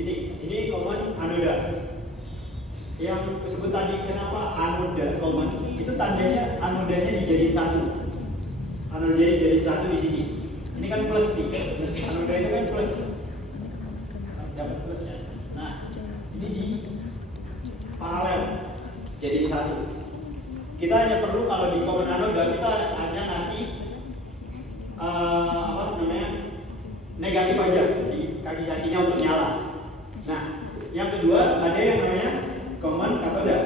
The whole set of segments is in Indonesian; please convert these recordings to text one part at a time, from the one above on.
ini common anoda. Yang disebut tadi kenapa anoda common, itu tandanya anodanya dijadiin satu. Anodanya dijadiin satu di sini. Ini kan plus nih, plus anoda itu kan plus. Dapat plusnya. Nah, ini di paralel jadiin satu. Kita hanya perlu kalau di common anoda kita hanya ngasih negatif aja di kaki-kakinya untuk nyala. Nah, yang kedua ada yang namanya common katoda.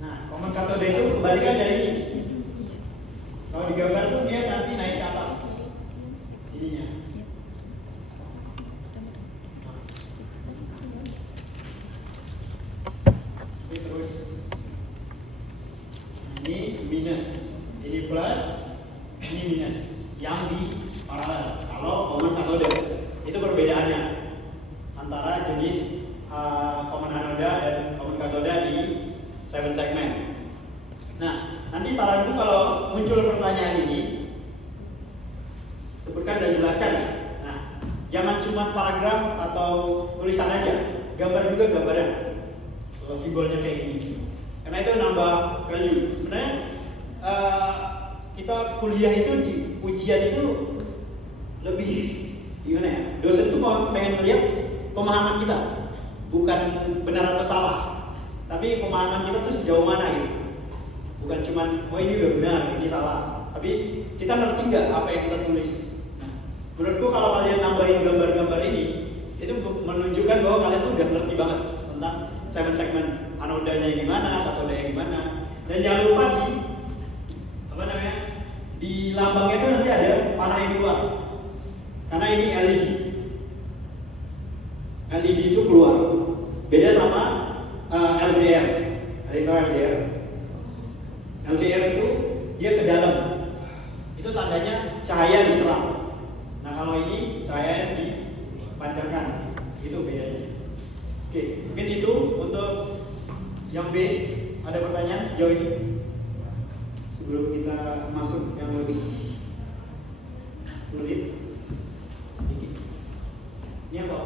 Nah, common katoda itu kebalikan dari ini. Kalau digambar tuh dia nanti naik ke atas ininya. Ini terus. Nah, ini minus, ini plus, ini minus. Yang di paralel. Kalau common katoda itu perbedaannya antara jenis common anoda dan common katoda di 7 segmen. Nah, nanti saranku kalau muncul pertanyaan ini, sebutkan dan jelaskan. Nah, jangan cuma paragraf atau tulisan aja, gambar juga gambarnya. Kalau simbolnya kayak gini, karena itu nambah value. Sebenarnya kita kuliah itu di ujian itu lebih gimana ya? Dosen tuh pengen melihat pemahaman kita, bukan benar atau salah, tapi pemahaman kita tuh sejauh mana gitu. Bukan cuman, oh ini udah benar, ini salah. Tapi kita ngerti nggak apa yang kita tulis. Nah, menurutku kalau kalian nambahin gambar-gambar ini, itu menunjukkan bahwa kalian tuh udah ngerti banget tentang 7 segmen anodanya gimana, katodanya gimana. Dan jangan lupa di lambangnya itu nanti ada panah yang keluar. Karena ini LED. LED itu keluar. Beda sama LDR. Ada yang tahu LDR? LDR itu dia ke dalam. Itu tandanya cahaya diserap. Nah, kalau ini cahaya dipancarkan. Itu bedanya. Oke, mungkin itu untuk yang B. Ada pertanyaan sejauh ini? Sebelum kita masuk yang lebih sulit sedikit. Ini apa?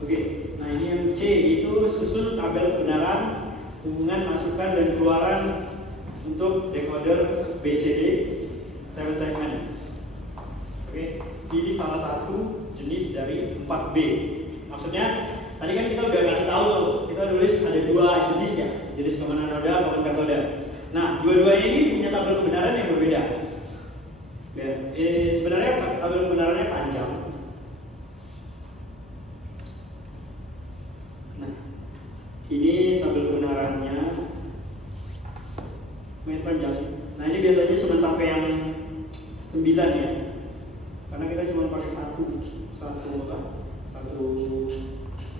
Oke, nah ini yang C itu susun tabel kebenaran hubungan masukan dan keluaran untuk decoder BCD 7 segmen. Oke, pilih salah satu jenis dari 4B. Maksudnya tadi kan kita udah kasih tahu tuh, kita nulis ada 2 jenis ya, jenis common anoda, common katoda. Nah, dua-duanya ini punya tabel kebenaran yang berbeda. Sebenarnya tabel kebenarannya panjang. Ini tabel kebenarannya lumayan panjang. Nah, ini biasanya cuma sampai yang 9 ya. Karena kita cuma pakai satu 7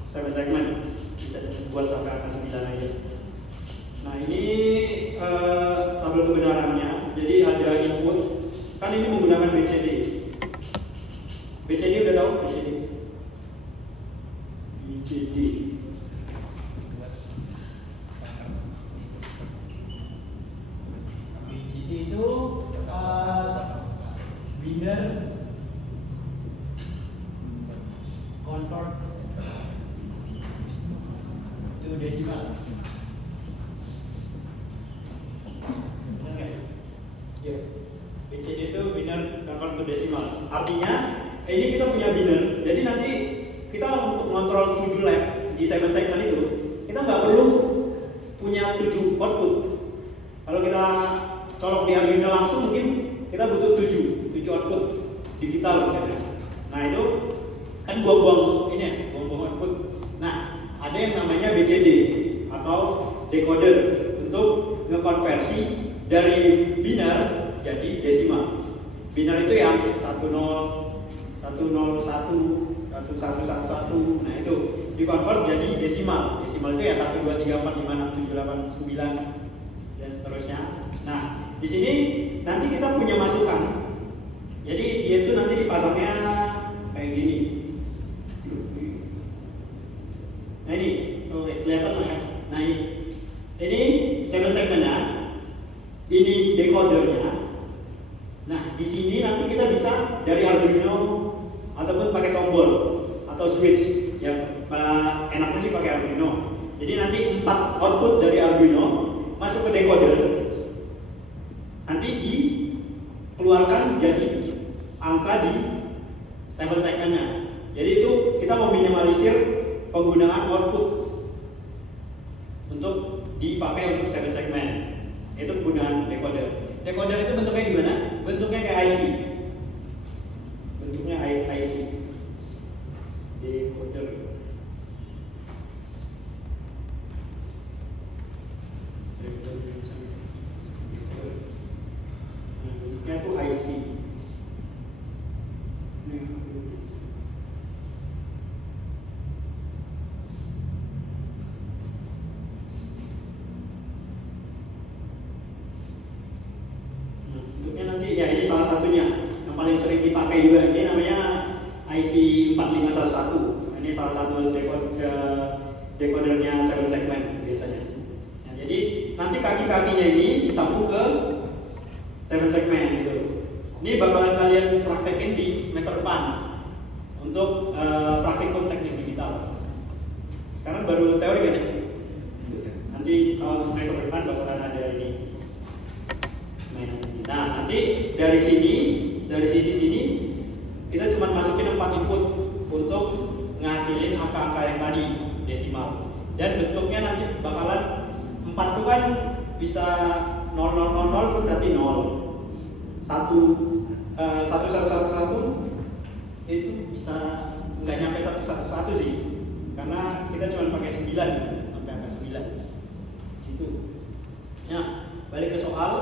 segmen. Bisa buat sampai angka 9 aja. Nah, ini tabel kebenarannya. Jadi ada input. Kan ini menggunakan BCD. BCD udah tahu BCD? BCD. Itu binary convert to decimal. Benar nggak? Ya. BCD itu binary convert to decimal. Artinya ini kita punya binary. Jadi nanti kita untuk mengontrol 7 lab di 7 segmen itu, kita nggak perlu punya 7 output. Kalau kita colok di Arduino langsung mungkin kita butuh 7 output digital gitu. Nah, itu kan buang-buang ini ya, buang-buang output. Nah, ada yang namanya BCD atau decoder untuk ngekonversi dari binar jadi desimal. Binar itu yang 10, 101, 1111. Nah, itu dikonvert jadi desimal. Desimal itu ya 1, 2, 3, 4, 5, 6, 7, 8, 9 dan dan seterusnya. Nah, di sini nanti kita punya masukan. Jadi dia itu nanti dipasangnya kayak gini. Nah ini, kelihatan nggak ya? Nah ini 7 segmennya, ini decodernya. Nah di sini nanti kita bisa dari Arduino ataupun pakai tombol atau switch. Ya enaknya sih pakai Arduino. Jadi nanti 4 output dari Arduino masuk ke decoder. Nanti dikeluarkan jadi angka di 7 segmennya. Jadi itu kita meminimalisir penggunaan output untuk dipakai untuk 7 segmen. Itu penggunaan decoder. Decoder itu bentuknya gimana? Bentuknya kayak IC. Bentuknya IC. Decoder. Bentuknya itu IC. Bentuknya nanti ya ini salah satunya yang paling sering dipakai juga. Ini namanya IC 4511. Ini salah satu decodernya 7 segmen biasanya. Nah, jadi nanti kaki-kakinya ini disambung ke 7 segmen gitu. Ini bakalan kalian praktekin di semester depan untuk praktikum teknik digital. Sekarang baru teori kan ya? Nanti kalau semester depan bakalan ada ini. Nah nanti dari sisi sini kita cuma masukin 4 input untuk ngasilin angka-angka yang tadi desimal. Dan bentuknya nanti bakalan 4 itu kan bisa 0000 itu berarti 0. 1111 itu bisa nggak nyampe 111 sih, karena kita cuma pakai 9 sampai angka 9 gitu. Nah balik ke soal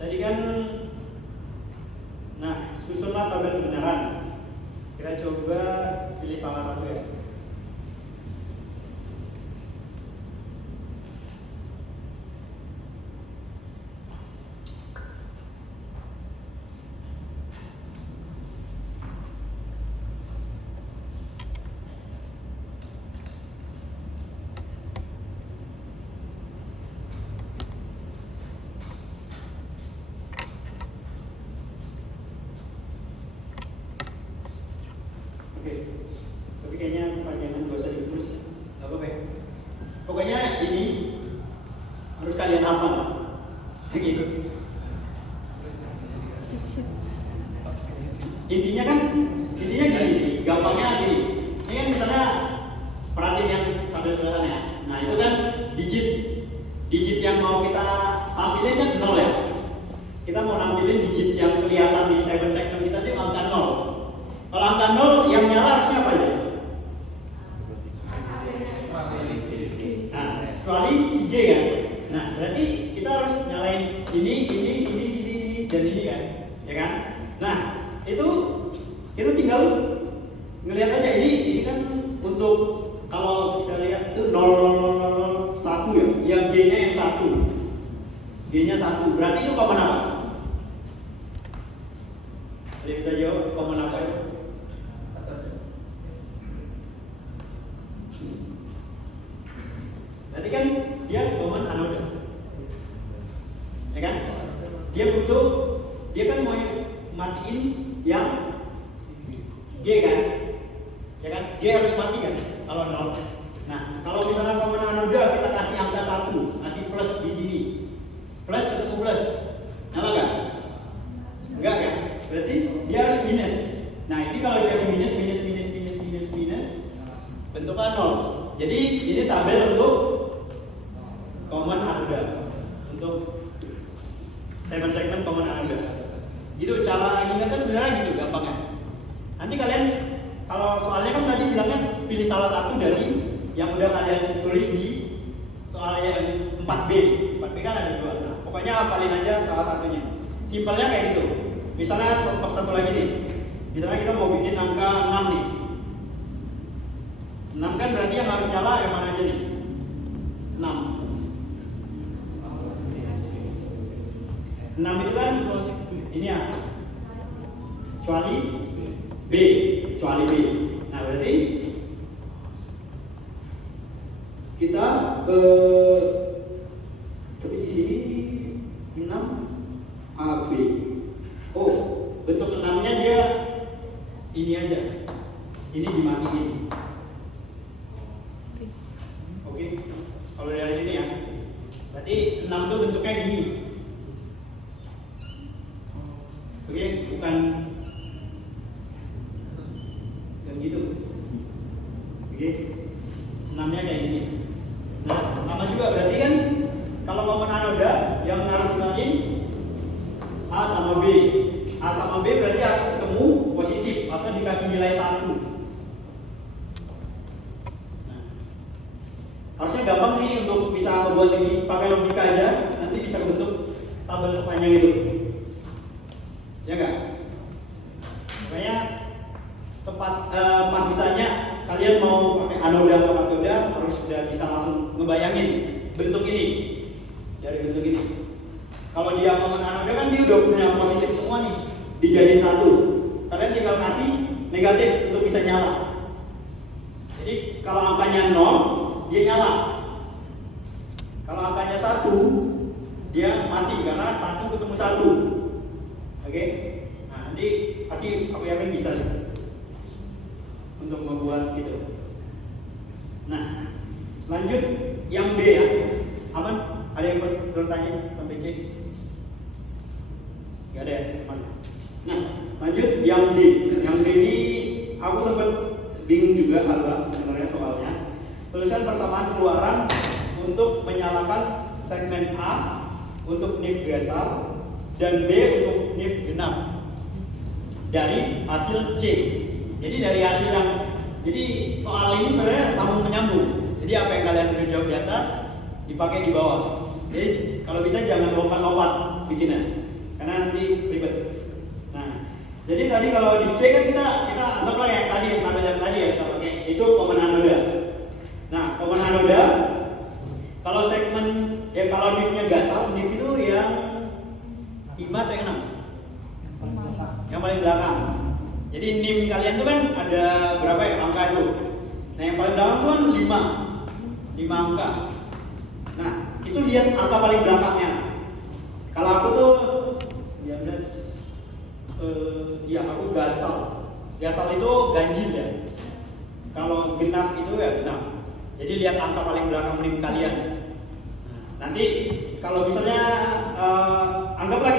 tadi kan, nah susunlah tabel kebenaran. Kita coba pilih salah satu ya. Tapi kayaknya kepanjangan gak usah ditulis ya. Gak apa-apa ya. Pokoknya ini harus kalian hafal gitu. Intinya gini sih, gampangnya gini. Ini kan misalnya perhatiin yang sambil tulisannya. Nah itu kan digit yang mau kita tampilin kan 0 ya. Kita mau nampilin digit yang kelihatan di 7 segmen kita itu angka 0. Kalau angka 0 yang nyala harusnya apa ya? Nah, kecuali si G kan. Nah, berarti kita harus nyalain ini dan ini kan, ya kan? Nah, itu kita tinggal ngelihat aja ini kan untuk kalau kita lihat itu 0001 ya, yang G-nya yang 1. G-nya 1. Berarti itu common apa? Ada yang bisa jawab common apa itu? Berarti kan dia common anoda, ya kan? Dia kan mau matiin yang G kan, ya kan? G harus mati kan kalau 0. Nah kalau misalnya common anoda kita kasih angka 1, kasih plus di sini, plus ketemu plus, nyala nggak? Enggak kan? Berarti dia harus minus. Nah ini kalau dikasih minus bentuknya 0. Jadi ini tabel untuk common anoda, untuk 7 segmen common anoda. Gitu cara ingatnya sebenarnya gitu gampangnya. Nanti kalian kalau soalnya kan tadi bilangnya pilih salah satu dari yang udah kalian tulis di soal yang 4B. 4B kan ada 2. Nah, pokoknya hafalin aja salah satunya. Simpelnya kayak gitu. Misalnya satu lagi nih. Misalnya kita mau bikin angka 6 nih. 6 kan berarti yang harus nyala yang mana aja nih? 6. 6 itu kan ini ya, kecuali B, kecuali B. Nah berarti kita tapi di sini 6 AB. Oh, bentuk 6-nya dia ini aja. Ini dimatiin. Oke. Kalau dari sini ya. Berarti 6 itu bentuknya gini. Oke, bukan yang gitu. Oke. 6-nya kayak gini. Nah, sama juga berarti kan kalau momen anoda yang harus dimatiin A sama B. A sama B berarti harus ketemu positif atau dikasih nilai 1. Nah, harusnya gampang sih untuk bisa membuat ini, pakai logika aja, nanti bisa bentuk tabel sepanjang itu. Ya enggak? Makanya pas ditanya kalian mau pakai anoda atau katoda harus sudah bisa langsung ngebayangin bentuk ini. Dari bentuk ini. Kalau dia momen anoda kan dia udah punya positif semua nih, dijadiin 1. Kalian tinggal kasih negatif untuk bisa nyala. Jadi kalau angkanya 0, dia nyala. Kalau angkanya 1, dia mati karena 1 ketemu 1. Oke? Nah, nanti pasti aku yakin bisa untuk membuat itu. Nah, lanjut yang B ya. Aman? Ada yang bertanya sampai C? Gak ada ya? Mana? Nah, lanjut yang D. Yang D ini aku sempat bingung juga agak sebenarnya soalnya. Tulisan persamaan keluaran untuk menyalakan segmen A untuk nif gasal dan B untuk nif genap dari hasil C. Jadi dari hasil yang soal ini sebenarnya sambung menyambung. Jadi apa yang kalian udah jawab di atas dipakai di bawah. Jadi kalau bisa jangan lompat-lompat bikinnya, karena nanti ribet. Nah, jadi tadi kalau di C kan kita anggaplah yang tadi tabel yang tadi ya kita pakai itu momen anoda. Nah, momen anoda kalau segmen ya kalau nifnya gasal, nif itu yang 5 atau yang 6? Yang paling belakang. Jadi nim kalian tuh kan ada berapa ya angka itu? Nah, yang paling belakang tuh kan 5 angka. Nah, itu lihat angka paling belakangnya. Kalau aku tuh 19 aku gasal. Gasal itu ganjil ya. Kalau genap itu ya genap. Jadi lihat angka paling belakang nim kalian. Nah, nanti kalau misalnya anggaplah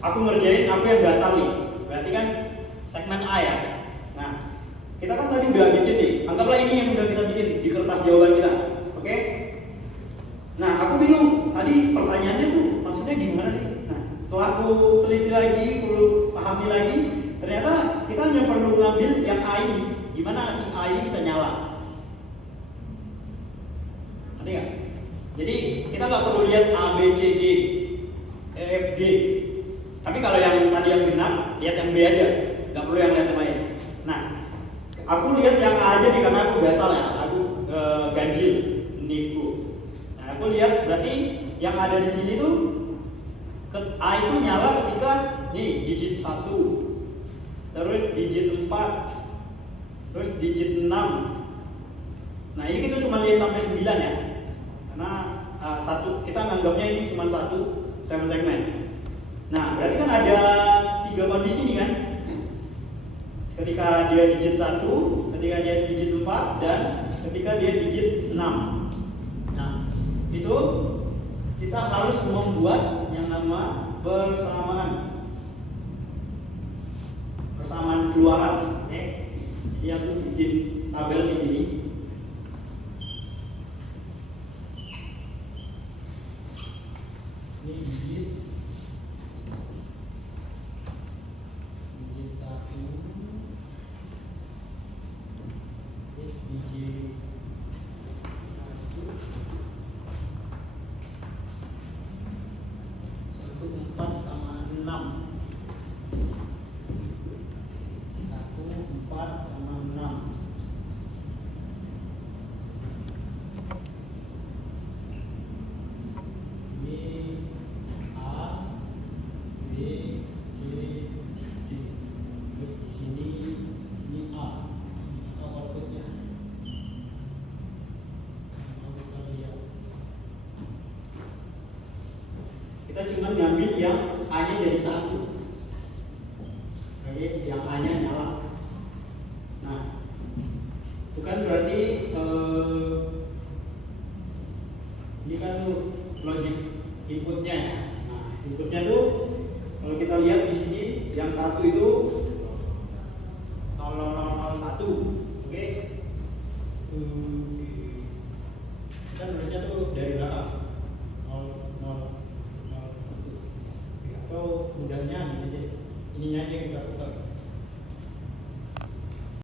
aku ngerjain aku yang gasal nih. Berarti kan segmen A ya. Nah, kita kan tadi udah bikin nih. Anggaplah ini yang udah kita bikin di kertas jawaban kita. Oke? Nah, aku bingung. Tadi pertanyaannya tuh maksudnya gimana sih? Nah, setelah aku teliti lagi, aku pahami lagi, ternyata kita hanya perlu ngambil yang A ini. Gimana si A ini bisa nyala? Ada nggak? Jadi kita nggak perlu lihat A, B, C, D, E, F, G. Tapi kalau yang tadi yang genap, lihat yang B aja. Nggak perlu yang lihat yang lain. Nah, aku lihat yang A aja nih karena aku gasal ya. Aku ganjil nifku. Nah, aku lihat berarti yang ada di sini tuh A itu nyala ketika nih digit 1, terus digit 4, terus digit 6. Nah, ini kita cuma lihat sampai 9 ya. Karena kita nganggapnya ini cuma satu segmen. Nah, berarti kan ada 3 kondisi nih kan. Ketika dia digit 1, ketika dia digit 4, dan ketika dia digit 6. Nah, itu kita harus membuat yang nama persamaan keluaran. Oke. Jadi aku bikin tabel di sini. Ini digit 1, terus digit 1, 4 sama 6. 1, 4 sama 6. kita cuma ngambil yang A-nya jadi 1. Oke, yang A-nya nyala. Nah, itu kan berarti ini kan logic inputnya ya. Nah, inputnya tuh kalau kita lihat di sini yang 1 itu 0001. Oke. Kita nulisnya tuh dari belakang 0001. Atau mudahnya ini aja ininya aja kita putar.